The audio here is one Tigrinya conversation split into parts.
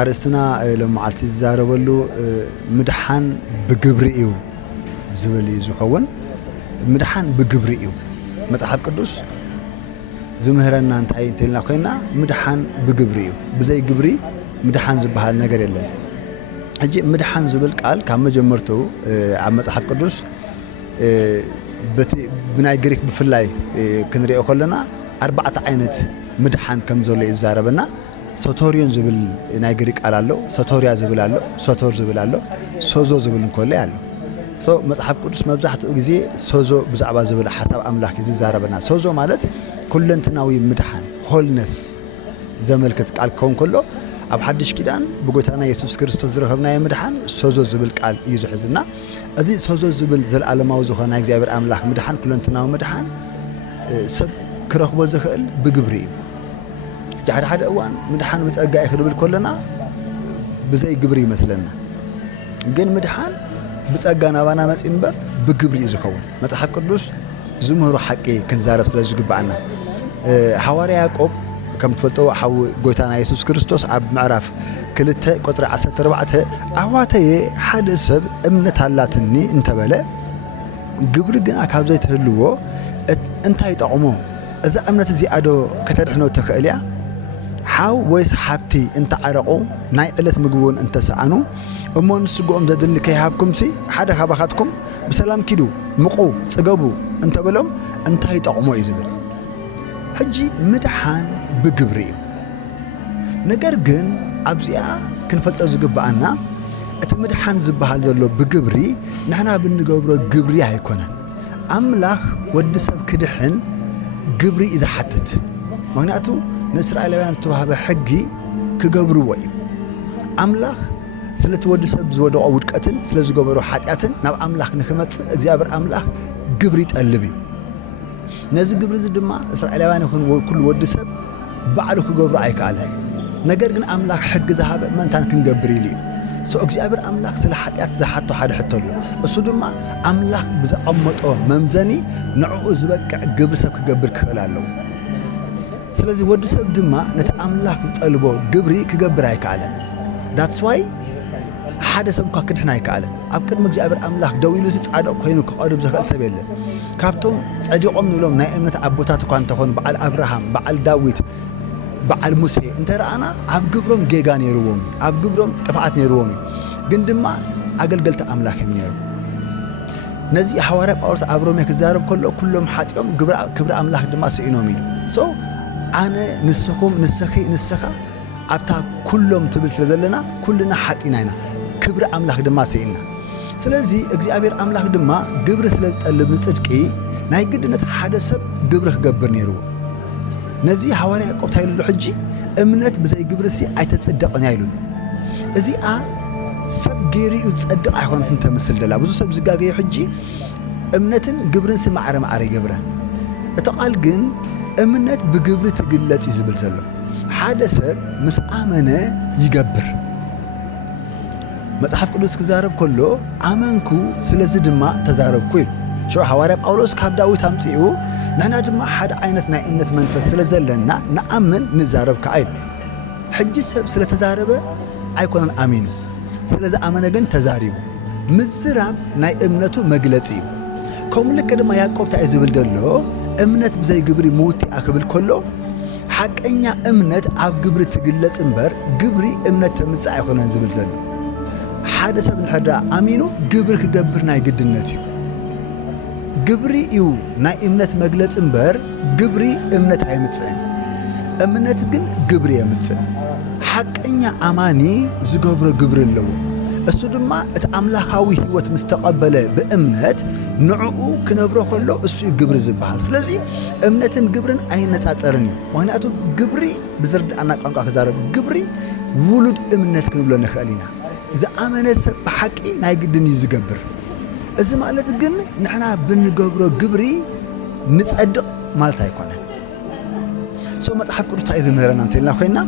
አርእስትና ለማዓልቲ ዝዛረበሉ ምድሓን ብግብሪ እዩ ዝብል ዝኸውን ምድሓን ብግብሪ እዩ መጽሓፍ ቅዱስ ዝምህረና እንታይ እንተልና ኮይና ምድሓን ብግብሪ እዩ ብዘይ ግብሪ ምድሓን ዝበሃል ነገር የለን ሕጂ ምድሓን ዝብል ቃል ካብ መጀመርቱ ኣብ መጽሓፍ ቅዱስ ብናይ ግሪክ ብፍላይ ክንሪኦ ከለና 4 ዓይነት ምድሓን ከም ዘሎ ይዛረበና ሶቶሪዮን ዝብል ናይ ግሪክ ቃል ኣሎ ሶቶሪያ ዝብል ኣሎ ሶቶር ዝብል ኣሎ ሶዞ ዝብል እንኮለ ኣሎ መጽሐፍ ቅዱስ መብዛሕትኡ ግዜ ሶዞ ብዛዕባ ዝብል ሓሳብ ኣምላኽ ይዛረበና ሶዞ ማለት ኩለንትናዊ ምድሓን ሆልነስ ዘመልክት ቃል ክኸውን ከሎ ኣብ ሓድሽ ኪዳን ብጎይታና ኢየሱስ ክርስቶስ ዝረኸብናዮ ምድሓን ሶዞ ዝብል ቃል እዩ ዝሕዝና እዚ ሶዞ ዝብል ዘለዓለማዊ ዝኾነ ናይ እግዚአብሔር ኣምላኽ ምድሓን ኩለንትናዊ ምድሓን ሰብ ክረኽቦ ዝኽእል ብግብሪ እዩ ሓደ እዋን ምድሓን ብጸጋ ይክድብል ከለና ብዘይ ግብሪ ይመስለና ግን ምድሓን ብጸጋ ናባና መጽ እምበር ብግብሪ እዩ ዝኸውን መጽሓፍ ቅዱስ ዝምህሮ ሓቂ ክንዛረብ ስለ ዝግባአና ሐዋርያ ያዕቆብ ከም ትፈልጦ ሓው ጎይታና ኢየሱስ ክርስቶስ ኣብ ምዕራፍ 2 ቁጥሪ 14 ኣሕዋተየ ሓደ ሰብ እምነት ኣላትኒ እንተበለ ግብሪ ግን ካብ ዘይትህልዎ እንታይ ጠቕሞ እዛ እምነት እዚኣ ዶ ከተድሕኖ ትኽእል እያ ሓው ወይስ ሓብቲ እንተዓረቑ ናይ ዕለት ምግቡን እንተሰኣኑ እሞ ንስግኦም ዘድሊ ከይሃብኩምሲ ሓደ ካባኻትኩም ብሰላም ኪዱ ምቑ ጽገቡ እንተበሎም እንታይ ጠቕሞ እዩ ዝብል ሕጂ ምድሓን ብግብሪ እዩ ነገር ግን ኣብዚኣ ክንፈልጦ ዝግባአና እቲ ምድሓን ዝበሃል ዘሎ ብግብሪ ንሕና ብንገብሮ ግብሪ ኣይኮነን ኣምላኽ ወዲ ሰብ ክድሕን ግብሪ እዩ ዝሓትት ምክንያቱ ንእስራኤላውያን ዝተዋህበ ሕጊ ክገብርዎ እዩ ኣምላኽ ስለቲ ወዲ ሰብ ዝወደቆ ውድቀትን ስለ ዝገበሮ ሓጢአትን ናብ ኣምላኽ ንክመጽእ እግዚአብሔር ኣምላኽ ግብሪ ይጠልብ እዩ ነዚ ግብሪ እዚ ድማ እስራኤላውያን ይኹን ኩሉ ወዲ ሰብ ባዕሉ ክገብሮ ኣይከኣለን ነገር ግን ኣምላኽ ሕጊ ዝሃበ ምእንታን ክንገብር ኢሉ እዩ እግዚአብሔር ኣምላኽ ስለ ሓጢአት ዝሓቶ ሓደ ሕቶ ኣሎ እሱ ድማ ኣምላኽ ብዝቐመጦ መምዘኒ ንዕኡ ዝበቅዕ ግብሪ ሰብ ክገብር ክኽእል ኣለዎ ስለዚ ወዲ ሰብ ድማ ነቲ ኣምላኽ ዝጠልቦ ግብሪ ክገብር ኣይከኣለን that's why ሓደ ሰብ እኳ ክድሕን ኣይከኣለን ኣብ ቅድሚ እግዚአብሔር ኣምላኽ ደው ኢሉ ጻድቕ ኮይኑ ክቐርብ ዝኽእል ሰብ የለን ካብቶም ጸዲቖም ንብሎም ናይ እምነት ኣቦታት እኳ እንተኾኑ በዓል ኣብርሃም በዓል ዳዊት በዓል ሙሴ እንተረኣና ኣብ ግብሮም ጌጋ ነይርዎም ኣብ ግብሮም ጥፍዓት ነይርዎም ግን ድማ ኣገልገልቲ ኣምላኽ እዮም ነይሮም ነዚ ሐዋርያ ጳውሎስ ኣብ ሮሜ ክዛረብ ከሎ ኩሎም ሓጢኦም ክብሪ ኣምላኽ ድማ ስኢኖም ኢሉ ኣነ ንስኹም ንስኻ ኣብታ ኩሎም ትብል ስለ ዘለና ኩልና ሓጢና ኢና ክብሪ ኣምላኽ ድማ ስኢና ስለዚ እግዚአብሔር ኣምላኽ ድማ ግብሪ ስለ ዝጠልብ ንጽድቂ ናይ ግድነት ሓደ ሰብ ግብሪ ክገብር ነይርዎ ነዚ ሐዋርያ ያዕቆብ ታይልሉ ሕጂ እምነት ብዘይ ግብሪሲ ኣይተጽድቕን ኢሉሉ እዚኣ ሰብ ገይሩ ዝጸድቕ ኣይኮነትን ተምስል ደላ ብዙ ሰብ ዝጋገየ ሕጂ እምነትን ግብርን ማዕረ ይገብረን እቲ ቃል ግን እምነት ብግብሪ ትግለጽ ይዝብል ዘሎ ሓደ ሰብ ምስ ኣመነ ይገብር መጽሐፍ ቅዱስ ክዛረብ ከሎ ኣመንኩ ስለዚ ድማ ተዛረብኩ ኢሉ ሐዋርያ ጳውሎስ ካብ ዳዊት ኣምጺኡ ንሕና ድማ ሓደ ዓይነት ናይ እምነት መንፈስ ስለ ዘለና ንኣምን ንዛረብ ከዓ ኢሉ ሕጂ ሰብ ስለ ተዛረበ ኣይኮነን ኣሚኑ ስለዚ ኣመነ ግን ተዛሪቡ ምዝራብ ናይ እምነቱ መግለጺ እዩ ከምኡ ልክ ድማ ያዕቆብ እንታይ ዝብል ደሎ እምነት ብዘይ ግብሪ ምውቲኣ ክብል ከሎ ሓቀኛ እምነት ኣብ ግብሪ ትግለጽ እምበር ግብሪ እምነት ተምጽእ ኣይኮነን ዝብል ዘሎ ሓደ ሰብ ንሕዳ ኣሚኑ ግብሪ ክገብር ናይ ግድነት እዩ ግብሪ እዩ ናይ እምነት መግለጽ እምበር ግብሪ እምነት ኣይምጽእን እምነት ግን ግብሪ የምጽእ ሓቀኛ ኣማኒ ዝገብሮ ግብሪ ኣለዎ እሱ ድማ እቲ ኣምላኻዊ ህይወት ምስ ተቐበለ ብእምነት ንዕኡ ክነብሮ ከሎ እሱ ግብሪ ዝበሃል ስለዚ እምነትን ግብርን ኣይነጻጸርን እዩ ምክንያቱ ግብሪ ብዝርዳእና ቋንቋ ክዛረብ ግብሪ ውሉድ እምነት ክንብሎ ንኽእል ኢና ዝኣመነ ሰብ ብሓቂ ናይ ግድን እዩ ዝገብር እዚ ማለት ግን ንሕና ብንገብሮ ግብሪ ንጸድቕ ማለት ኣይኮነን መጽሐፍ ቅዱስ እንታይ ዝምህረና እንተልና ኮይና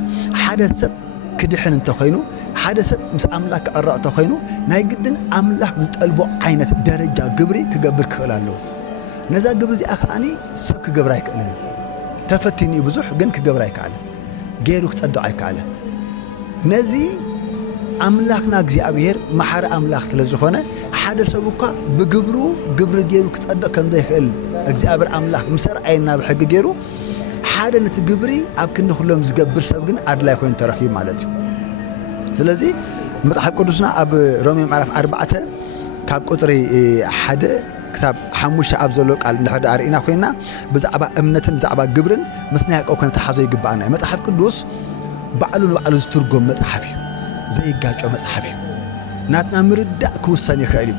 ሓደ ሰብ ክድሕን እንተኮይኑ ሓደ ሰብ ምስ ኣምላኽ ክቐረቕ እንተኮይኑ ናይ ግድን ኣምላኽ ዝጠልቦ ዓይነት ደረጃ ግብሪ ክገብር ክኽእል ኣለዎ ነዛ ግብሪ እዚኣ ከዓኒ ሰብ ክገብር ኣይክእልን ተፈቲኑ ብዙሕ ግን ክገብር ኣይከኣለን ገይሩ ክጸድቕ ኣይከኣለን ነዚ ኣምላኽና እግዚኣብሔር መሓሪ ኣምላኽ ስለ ዝኾነ ሓደ ሰብ እኳ ብግብሩ ግብሪ ገይሩ ክጸድቕ ከም ዘይኽእል እግዚኣብሔር ኣምላኽ ምስ ረኣየና ብሕጊ ገይሩ ሓደ ነቲ ግብሪ ኣብ ክንዲ ኩሎም ዝገብር ሰብ ግን ኣድላይ ኮይኑ ተረኺቡ ማለት እዩ። ስለዚ መጽሓፍ ቅዱስና ኣብ ሮሜ ምዕራፍ 4 ካብ ቁጥሪ 1 ክሳብ 5 ኣብ ዘሎ ቃል እንድሕር ኣርኢና ኮይና ብዛዕባ እምነትን ብዛዕባ ግብርን ምስ ናይ ያዕቆብ ክንተሓዞ ይግባአና። መጽሓፍ ቅዱስ ባዕሉ ንባዕሉ ዝትርጎም መጽሓፍ እዩ፣ ዘይጋጮ መጽሓፍ እዩ። ናትና ምርዳእ ክውሰን ይኽእል እዩ።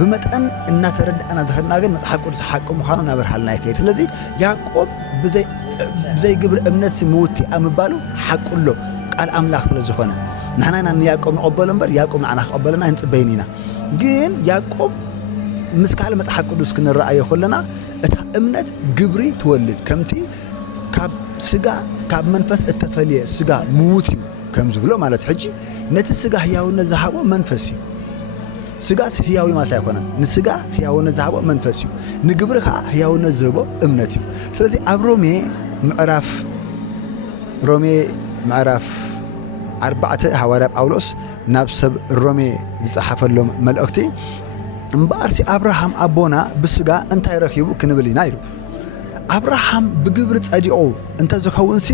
ብመጠን እናተረዳእና ዝኽእልና ግን መጽሓፍ ቅዱስ ሓቂ ምዃኑ ናበርሃልና ይከይድ። ስለዚ ያዕቆብ ብዘይ ግብሪ እምነት ምውቲ ምባሉ ሓቁሎ ቃል ኣምላኽ ስለ ዝኾነ ንሕና ኢና ንያዕቆብ ንቐበሎ እምበር ያዕቆብ ንዓና ክቐበለና ይንጽበይን ኢና። ግን ያዕቆብ ምስ ካልእ መጽሓፍ ቅዱስ ክንረኣዮ ከለና እታ እምነት ግብሪ ትወልድ ከምቲ ካብ ስጋ ካብ መንፈስ እተፈልየ ስጋ ምውት እዩ ከም ዝብሎ ማለት ሕጂ ነቲ ስጋ ህያውነት ዝሃቦ መንፈስ እዩ። ስጋስ ህያዊ ማለት ኣይኮነን። ንስጋ ህያውነት ዝሃቦ መንፈስ እዩ፣ ንግብሪ ከዓ ህያውነት ዝህቦ እምነት እዩ። ስለዚ ኣብ ሮሜ ምዕራፍ 4 ሃዋርያ ጳውሎስ ናብ ሰብ ሮሜ ዝጸሓፈሎም መልእኽቲ እምበኣርሲ አብርሃም አቦና ብስጋ እንታይ ረኺቡ ክንብል ኢና ኢሉ። አብርሃም ብግብሪ ጸዲቑ እንተዝኸውንሲ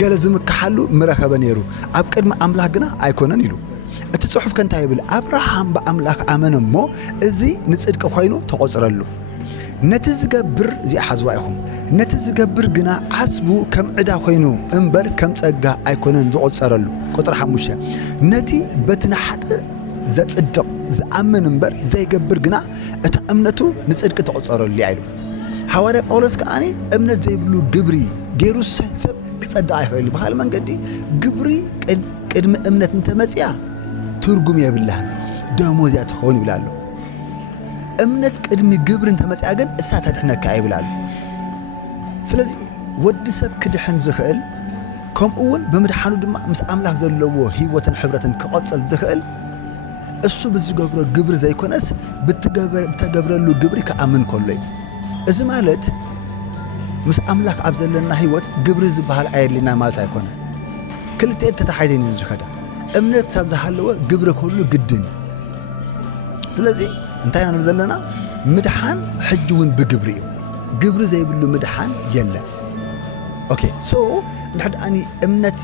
ገለ ዝምክሓሉ ምረኸበ ነይሩ፣ ኣብ ቅድሚ ኣምላኽ ግና ኣይኮነን ኢሉ። እቲ ጽሑፍ ከንታይ ይብል? አብርሃም ብኣምላኽ ኣመነ እሞ እዚ ንጽድቂ ኮይኑ ተቖጽረሉ። ነቲ ዝገብር እዚኣ ሓዝዋ ኢኹም፣ ነቲ ዝገብር ግና ዓስቡ ከም ዕዳ ኮይኑ እምበር ከም ጸጋ ኣይኮነን ዝቖጸረሉ። ቁጥሪ 5 ነቲ በቲ ንሓጥእ ዘጽድቕ ዝኣምን እምበር ዘይገብር ግና እታ እምነቱ ንጽድቂ ተቖጸረሉ ኢሉ። ሐዋርያ ጳውሎስ ከዓኒ እምነት ዘይብሉ ግብሪ ገይሩ ሰብ ክጸድቕ ኣይኽእል። ብኻልእ መንገዲ ግብሪ ቅድሚ እምነት እንተመጽያ ትርጉም የብላህን ደሞዝ እያ ትኸውን ይብላ ኣሎ። እምነት ቅድሚ ግብሪ እንተመጽያ ግን እሳ ተድሕነካ ይብላ ኣሎ። ስለዚ ወዲ ሰብ ክድሕን ዝኽእል ከምኡውን ብምድሓኑ ድማ ምስ ኣምላኽ ዘለዎ ህይወትን ሕብረትን ክቖጽል ዝኽእል እሱ ብዝገብሮ ግብሪ ዘይኮነስ ብተገብረሉ ግብሪ ከኣምን ከሎ እዩ። እዚ ማለት ምስ ኣምላኽ ኣብ ዘለና ህይወት ግብሪ ዝበሃል ኣየድልና ማለት ኣይኮነ። ክልቲአን ተተሓሒዘን እየን ዝኸዳ። እምነት ሳብ ዝሃለወ ግብሪ ከሉ ግድን። ስለዚ እንታይ ኢና ንብል ዘለና? ምድሓን ሕጂ እውን ብግብሪ እዩ። ግብሪ ዘይብሉ ምድሓን የለን። ኦኬ ሶ እንድሕር ደኣኒ እምነት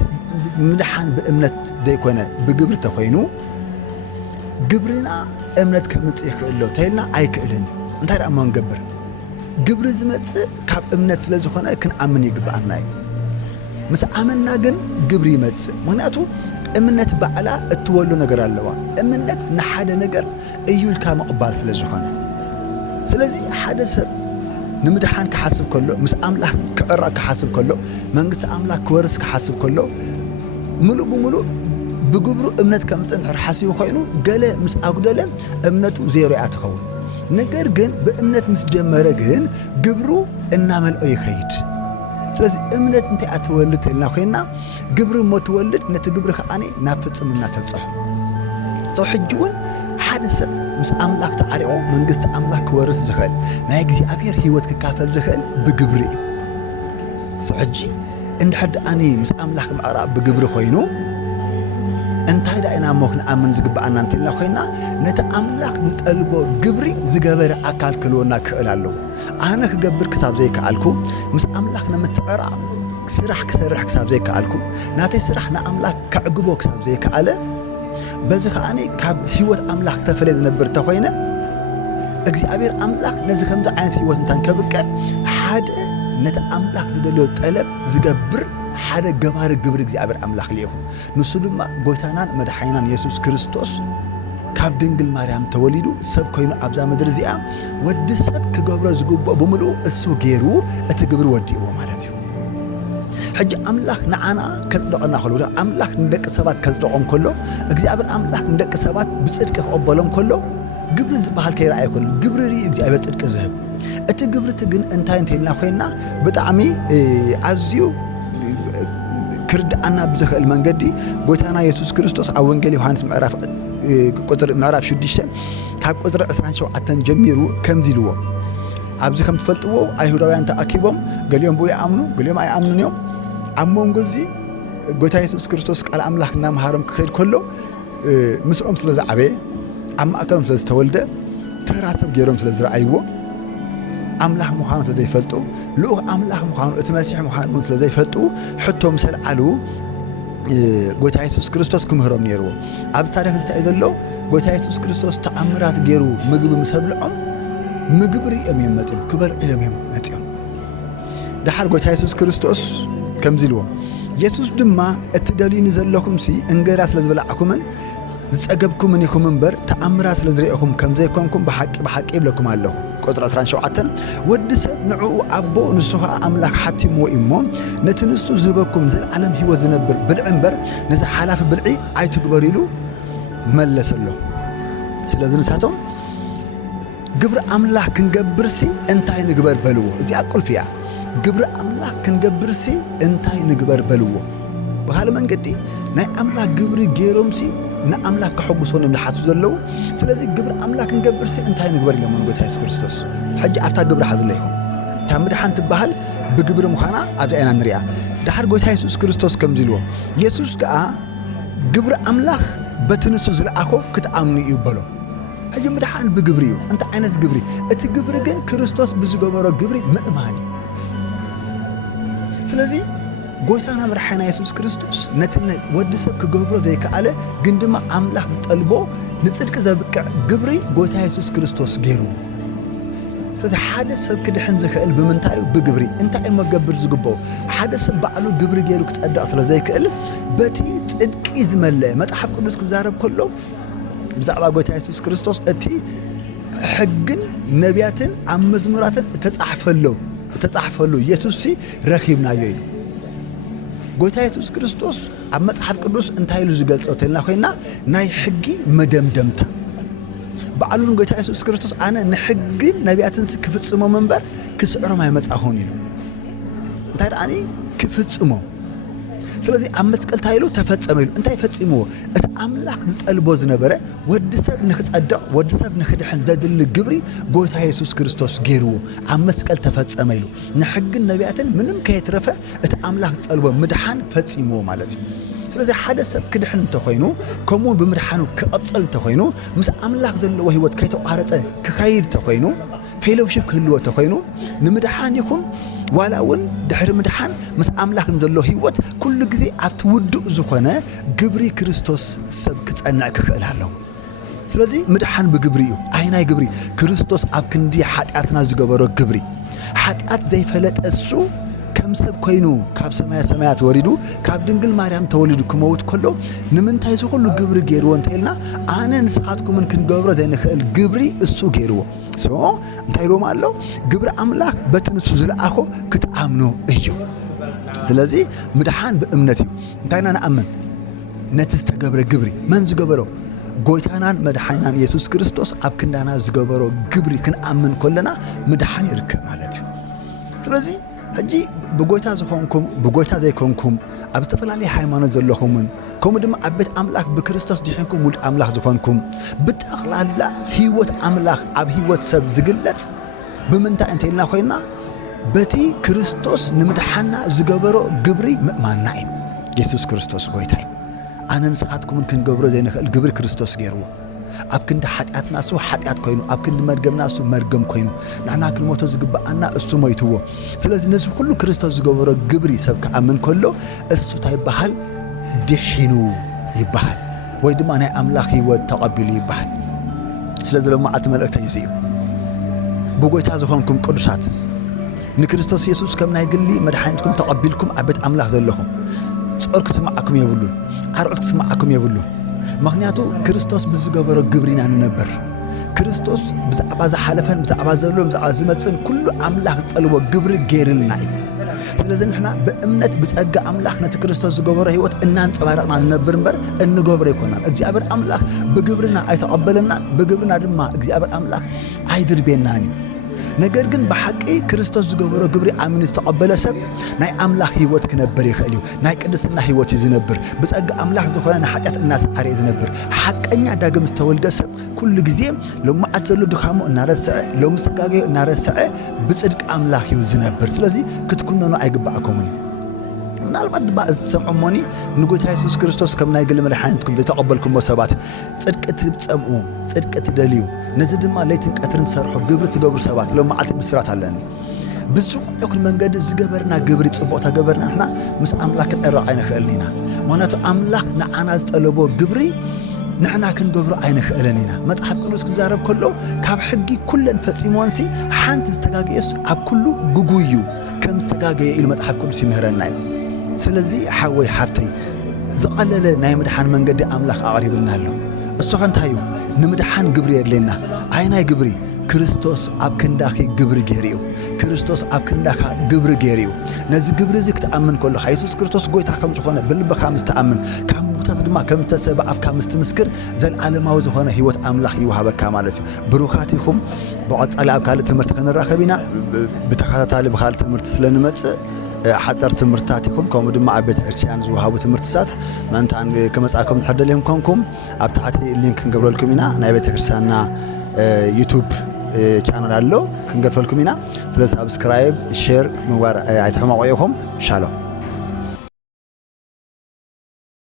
ምድሓን ብእምነት ዘይኮነ ብግብሪ ተኮይኑ ግብርና እምነት ከምጽእ ይኽእል ተይልና ኣይክእልን። እንታይ ደኣ እሞ ንገብር? ግብሪ ዝመጽእ ካብ እምነት ስለ ዝኾነ ክንኣምን ይግባአና እዩ። ምስ ኣመና ግን ግብሪ ይመጽእ። ምክንያቱ እምነት ባዕላ እትወሉ ነገር ኣለዋ። እምነት ንሓደ ነገር እዩልካ መቕባል ስለ ዝኾነ፣ ስለዚ ሓደ ሰብ ንምድሓን ክሓስብ ከሎ፣ ምስ ኣምላኽ ክዕረቕ ክሓስብ ከሎ፣ መንግስቲ ኣምላኽ ክወርስ ክሓስብ ከሎ ሙሉእ ብሙሉእ ብግብሩ እምነት ከምጽእ እንድሕር ሓሲቡ ኮይኑ ገለ ምስ ኣጉደለ እምነቱ ዜሮ እያ ትኸውን። ነገር ግን ብእምነት ምስ ጀመረ ግን ግብሩ እናመልኦ ይኸይድ። ስለዚ እምነት እንታይ እያ ትወልድ ተኢልና ኮይና ግብሪ እሞ ትወልድ፣ ነቲ ግብሪ ከዓኒ ናብ ፍጽምና ተብጽሖ። ሰው ሕጂ እውን ሓደ ሰብ ምስ ኣምላኽ ተዓሪቑ መንግስቲ ኣምላኽ ክወርስ ዝኽእል ናይ እግዚኣብሔር ህይወት ክካፈል ዝኽእል ብግብሪ እዩ። ሰው ሕጂ እንድሕር ደኣኒ ምስ ኣምላኽ ምዕራቕ ብግብሪ ኮይኑ እንታይ ዳ ኢና እሞ ክንኣምን ዝግብአና እንተኢልና ኮይና ነቲ ኣምላኽ ዝጠልቦ ግብሪ ዝገበረ ኣካል ክህልወና ክኽእል ኣለዎ። ኣነ ክገብር ክሳብ ዘይከኣልኩ ምስ ኣምላኽ ንምትዕራቕ ስራሕ ክሰርሕ ክሳብ ዘይከኣልኩ ናተይ ስራሕ ንኣምላኽ ከዕግቦ ክሳብ ዘይከኣለ በዚ ከዓኒ ካብ ህይወት ኣምላኽ ተፈለየ ዝነብር እንተኮይነ እግዚኣብሔር ኣምላኽ ነዚ ከምዚ ዓይነት ህይወት እንታን ከብቅዕ ሓደ ነቲ ኣምላኽ ዝደልዮ ጠለብ ዝገብር ሓደ ገባሪ ግብሪ እግዚኣብሔር ኣምላኽ ልኢኹ። ንሱ ድማ ጎይታናን መድሓኒናን ኢየሱስ ክርስቶስ ካብ ድንግል ማርያም ተወሊዱ ሰብ ኮይኑ ኣብዛ ምድሪ እዚኣ ወዲ ሰብ ክገብሮ ዝግብኦ ብምሉእ እሱ ገይሩ እቲ ግብሪ ወዲእዎ ማለት እዩ። ሕጂ ኣምላኽ ንዓና ከጽድቐና ከሎ ኣምላኽ ንደቂ ሰባት ከጽድቖም ከሎ እግዚኣብሔር ኣምላኽ ንደቂ ሰባት ብጽድቂ ክቕበሎም ከሎ ግብሪ ዝበሃል ከይረአ ኣይኮነን። ግብሪ ርኢ እግዚኣብሔር ጽድቂ ዝህብ። እቲ ግብሪቲ ግን እንታይ እንተኢልና ኮይና ብጣዕሚ ኣዝዩ ክርዳኣና ብዝኽእል መንገዲ ጎይታና ኢየሱስ ክርስቶስ ኣብ ወንጌል ዮሃንስ ምዕራፍ 6 ካብ ቁጥሪ 27 ጀሚሩ ከምዚ ኢልዎ፣ ኣብዚ ከም ትፈልጥዎ ኣይሁዳውያን ተኣኪቦም ገሊኦም ብኡ ይኣምኑ ገሊኦም ኣይኣምኑን እዮም። ኣብ መንጎ እዚ ጎይታ ኢየሱስ ክርስቶስ ቃል አምላክ እናምሃሮም ክኸይድ ከሎ ምስኦም ስለ ዝዓበየ ኣብ ማእከሎም ስለ ዝተወልደ ተራተብ ገይሮም ስለ ዝረኣይዎ ኣምላኽ ምዃኑ ስለ ዘይፈልጡ ልኡኽ ኣምላኽ ምዃኑ እቲ መሲሕ ምዃኑ ስለ ዘይፈልጡ ሕቶም ሰልዓሉ ጎይታ ኢየሱስ ክርስቶስ ክምህሮም ነይርዎ ኣብ ታሪክ ዝታይ ዘሎ ጎይታ ኢየሱስ ክርስቶስ ተኣምራት ገይሩ ምግቢ ምስ ኣብልዖም ምግቢ ርኦም እዮም መፅኦም ክበልዑ ኢሎም እዮም መፅኦም ድሓር ጎይታ ኢየሱስ ክርስቶስ ከምዚ ኢልዎም ኢየሱስ ድማ እትደልዩኒ ዘለኹምሲ እንጀራ ስለ ዝበላዕኩምን ዝጸገብኩምን ኢኹም እምበር ተኣምራት ስለ ዝሪእኹም ከም ዘይኮንኩም ብሓቂ ይብለኩም ኣለኹ ቁጥሪ 17 ወዲ ሰብ ንዕኡ ኣቦ ንሱ ኸዓ ኣምላኽ ሓቲምዎ እሞ ነቲ ንሱ ዝህበኩም ዘለዓለም ህይወት ዝነብር ብልዒ እምበር ነዚ ሓላፊ ብልዒ ኣይትግበሩ ኢሉ መለሰሎ ስለዚ ንሳቶም ግብሪ ኣምላኽ ክንገብርሲ እንታይ ንግበር በልዎ እዚኣ ቁልፊ እያ ግብሪ ኣምላኽ ክንገብርሲ እንታይ ንግበር በልዎ ብኻልእ መንገዲ ናይ ኣምላኽ ግብሪ ገይሮምሲ ንኣምላኽ ክሕጉሶን እዮም ዝሓስቡ ዘለዉ ስለዚ ግብሪ ኣምላኽ ክንገብርሲ እንታይ ንግበር ኢሎም ጎይታ ኢየሱስ ክርስቶስ ሕጂ ኣፍታ ግብሪ ሓዝለ ኢኹም እታ ምድሓን ትበሃል ብግብሪ ምዃና ኣብዚ ኢና ንሪኣ ድሓር ጎይታ ኢየሱስ ክርስቶስ ከምዚ ኢልዎ ኢየሱስ ከዓ ግብሪ ኣምላኽ በቲ ንሱ ዝለኣኾ ክትኣምኑ እዩ በሎም ሕጂ ምድሓን ብግብሪ እዩ እንታይ ዓይነት ግብሪ እቲ ግብሪ ግን ክርስቶስ ብዝገበሮ ግብሪ ምእማን እዩ ስለዚ ጎይታና መድሓና ኢየሱስ ክርስቶስ ነቲ ወዲ ሰብ ክገብሮ ዘይከኣለ ግን ድማ ኣምላኽ ዝጠልቦ ንጽድቂ ዘብቅዕ ግብሪ ጎይታ ኢየሱስ ክርስቶስ ገይርዎ ስለዚ ሓደ ሰብ ክድሕን ዝኽእል ብምንታይ እዩ ብግብሪ እንታይ እዩ መገብር ዝግብኦ ሓደ ሰብ ባዕሉ ግብሪ ገይሩ ክጸድቕ ስለ ዘይክእል በቲ ጽድቂ ዝመልአ መጽሓፍ ቅዱስ ክዛረብ ከሎ ብዛዕባ ጎይታ ኢየሱስ ክርስቶስ እቲ ሕግን ነቢያትን ኣብ መዝሙራትን ተጻሕፈሉ ኢየሱስ ረኺብናዮ ኢሉ ጎይታ ኢየሱስ ክርስቶስ ኣብ መጽሓፍ ቅዱስ እንታይ ኢሉ ዝገልጾ ተልና ኮይና ናይ ሕጊ መደምደምታ ባዕሉን ጎይታ ኢየሱስ ክርስቶስ ኣነ ንሕግን ነቢያትን ክፍጽሞም እምበር ክስዕሮም ኣይመጻኹን ኢሉ እንታይ ደኣኒ ክፍጽሞ ስለዚ ኣብ መስቀል ታይሉ ተፈጸመ ኢሉ እንታይ ፈጺምዎ እቲ ኣምላኽ ዝጠልቦ ዝነበረ ወዲ ሰብ ንኽጸድቕ ወዲ ሰብ ንኽድሕን ዘድሊ ግብሪ ጎይታ ኢየሱስ ክርስቶስ ገይርዎ ኣብ መስቀል ተፈጸመ ኢሉ ንሕግን ነቢያትን ምንም ከየትረፈ እቲ ኣምላኽ ዝጠልቦ ምድሓን ፈጺምዎ ማለት እዩ ስለዚ ሓደ ሰብ ክድሕን እንተኾይኑ ከምኡውን ብምድሓኑ ክቐጽል እንተኾይኑ ምስ ኣምላኽ ዘለዎ ህይወት ከይተቋረፀ ክኸይድ እንተኾይኑ ፌሎውሺፕ ክህልዎ እንተኾይኑ ንምድሓን ይኹን ዋላ እውን ድሕሪ ምድሓን ምስ ኣምላኽ ንዘሎ ህይወት ኩሉ ግዜ ኣብቲ ውዱእ ዝኾነ ግብሪ ክርስቶስ ሰብ ክጸንዕ ክኽእል ኣለዎ ስለዚ ምድሓን ብግብሪ እዩ ኣይናይ ግብሪ ክርስቶስ ኣብ ክንዲ ሓጢኣትና ዝገበሮ ግብሪ ሓጢኣት ዘይፈለጠ እሱ ከም ሰብ ኮይኑ ካብ ሰማያት ወሪዱ ካብ ድንግል ማርያም ተወሊዱ ክመውት ከሎ ንምንታይ እዚ ኩሉ ግብሪ ገይርዎ እንተኢልና ኣነ ንስኻትኩምን ክንገብሮ ዘይንኽእል ግብሪ እሱ ገይርዎ እንታይ ኢሎም ኣሎ ግብሪ ኣምላኽ በቲ ንሱ ዝለኣኾ ክትኣምኑ እዩ ስለዚ ምድሓን ብእምነት እዩ እንታይና ንኣምን ነቲ ዝተገብረ ግብሪ መን ዝገበሮ ጎይታናን መድሓኒናን ኢየሱስ ክርስቶስ ኣብ ክንዳና ዝገበሮ ግብሪ ክንኣምን ከለና ምድሓን ይርከብ ማለት እዩ ስለዚ ሕጂ ብጎይታ ዝኾንኩም ብጎይታ ዘይኮንኩም ኣብ ዝተፈላለየ ሃይማኖት ዘለኹምን ከምኡ ድማ ኣብ ቤት ኣምላኽ ብክርስቶስ ድሕንኩም ውልድ ኣምላኽ ዝኾንኩም ብጠቕላላ ህይወት ኣምላኽ ኣብ ህይወት ሰብ ዝግለጽ ብምንታይ እንተኢልና ኮይና በቲ ክርስቶስ ንምድሓና ዝገበሮ ግብሪ ምእማንና እዩ ኢየሱስ ክርስቶስ ጎይታ እዩ ኣነ ንስኻትኩምን ክንገብሮ ዘይንኽእል ግብሪ ክርስቶስ ገይርዎ ኣብ ክንዲ ሓጢኣትና እሱ ሓጢኣት ኮይኑ ኣብ ክንዲ መርገምና እሱ መርገም ኮይኑ ንሕና ክንሞቶ ዝግባኣና እሱ ሞይትዎ ስለዚ ነዚ ኩሉ ክርስቶስ ዝገበሮ ግብሪ ሰብ ክኣምን ከሎ እሱ እንታይ ይበሃል ድሒኑ ይበሃል ወይ ድማ ናይ ኣምላኽ ህይወት ተቐቢሉ ይበሃል ስለዚ ሎማዓልቲ መልእኽተይ እዩ ብጎይታ ዝኾንኩም ቅዱሳት ንክርስቶስ ኢየሱስ ከም ናይ ግሊ መድሓኒትኩም ተቐቢልኩም ኣብ ቤት ኣምላኽ ዘለኹም ጾር ክትስማዓኩም የብሉን ዓርዑት ክትስማዓኩም የብሉን ምክንያቱ ክርስቶስ ብዝገበሮ ግብሪና ንነበር ክርስቶስ ብዛዕባ ዝሓለፈን ብዛዕባ ዘሎን ብዛዕባ ዝመፅን ኩሉ ኣምላኽ ዝጠልቦ ግብሪ ገይርልና እዩ ስለዚ ንሕና ብእምነት ብጸጋ ኣምላኽ ነቲ ክርስቶስ ዝገበሮ ህይወት እናንጸባረቕና ንነብር እምበር እንገብሮ ኣይኮናን እግዚኣብሔር ኣምላኽ ብግብርና ኣይተቐበለናን ብግብርና ድማ እግዚኣብሔር ኣምላኽ ኣይድርቤናን እዩ ነገር ግን ብሓቂ ክርስቶስ ዝገበሮ ግብሪ ኣሚኑ ዝተቐበለ ሰብ ናይ ኣምላኽ ህይወት ክነብር ይኽእል እዩ ናይ ቅድስና ህይወት እዩ ዝነብር ብጸጋ ኣምላኽ ዝኾነ ንሓጢኣት እናሰዓረ እዩ ዝነብር ሓቀኛ ዳግም ዝተወልደ ሰብ ኩሉ ግዜ ሎማዓት ዘሎ ድኻሙ እናረስዐ ሎሚ ዝተጋገዩ እናረስዐ ብጽድቂ ኣምላኽ እዩ ዝነብር ስለዚ ክትኩነኑ ኣይግባእኩምን ምናልባት ድማ ዝሰምዑሞኒ ንጎይታ ኢየሱስ ክርስቶስ ከም ናይ ግል መድሓኒትኩም ዘይተቐበልኩሞ ሰባት ጽድቂ ትጸምኡ ጽድቂ ትደልዩ ነዚ ድማ ለይትን ቀትርን ሰርሑ ግብሪ ትገብሩ ሰባት ሎም መዓልቲ ብስራት ኣለኒ ብዝኾነ ይኹን መንገዲ ዝገበርና ግብሪ ጽቡቕ ተገበርና ንሕና ምስ ኣምላክ ክንዕረቕ ኣይንኽእልን ኢና ምኽንያቱ ኣምላኽ ንዓና ዝጠለቦ ግብሪ ንሕና ክንገብሮ ኣይንኽእልን ኢና መጽሓፍ ቅዱስ ክዛረብ ከሎ ካብ ሕጊ ኩለን ፈጺሞንሲ ሓንቲ ዝተጋገየስ ኣብ ኩሉ ጉጉይ እዩ ከም ዝተጋገየ ኢሉ መጽሓፍ ቅዱስ ይምህረና እዩ ስለዚ ሓወይ ሓፍተይ ዝቐለለ ናይ ምድሓን መንገዲ ኣምላኽ ኣቕሪብልና ኣሎ እሱ ኸ እንታይ እዩ ንምድሓን ግብሪ የድለየና ኣይናይ ግብሪ ክርስቶስ ኣብ ክንዳኺ ግብሪ ገይሩ እዩ ክርስቶስ ኣብ ክንዳኻ ግብሪ ገይሩ እዩ ነዚ ግብሪ እዚ ክትኣምን ከለኻ ኢየሱስ ክርስቶስ ጎይታ ከም ዝኾነ ብልብኻ ምስ ተኣምን ካብ ሙታት ድማ ከም ዝተሰብአ ኣፍካ ምስ ትምስክር ዘለዓለማዊ ዝኾነ ህይወት ኣምላኽ ይውሃበካ ማለት እዩ ብሩኻት ኢኹም ብቐጻሊ ኣብ ካልእ ትምህርቲ ክንራኸብ ኢና ብተኸታታሊ ብካልእ ትምህርቲ ስለንመጽእ ሓፀር ትምህርታት ይኹም ከምኡ ድማ ኣብ ቤተ ክርስቲያን ዝውሃቡ ትምህርትታት መንታን ከመጻእኩም ትሕደልዮም ኮንኩም ኣብ ታሕቲ ሊንክ ክንገብረልኩም ኢና ናይ ቤተ ክርስቲያንና ዩቱብ ቻናል ኣሎ ክንገርፈልኩም ኢና ስለ ሳብስክራይብ ሼር ምግባር ኣይትሕማቑ ኢኹም ሻሎም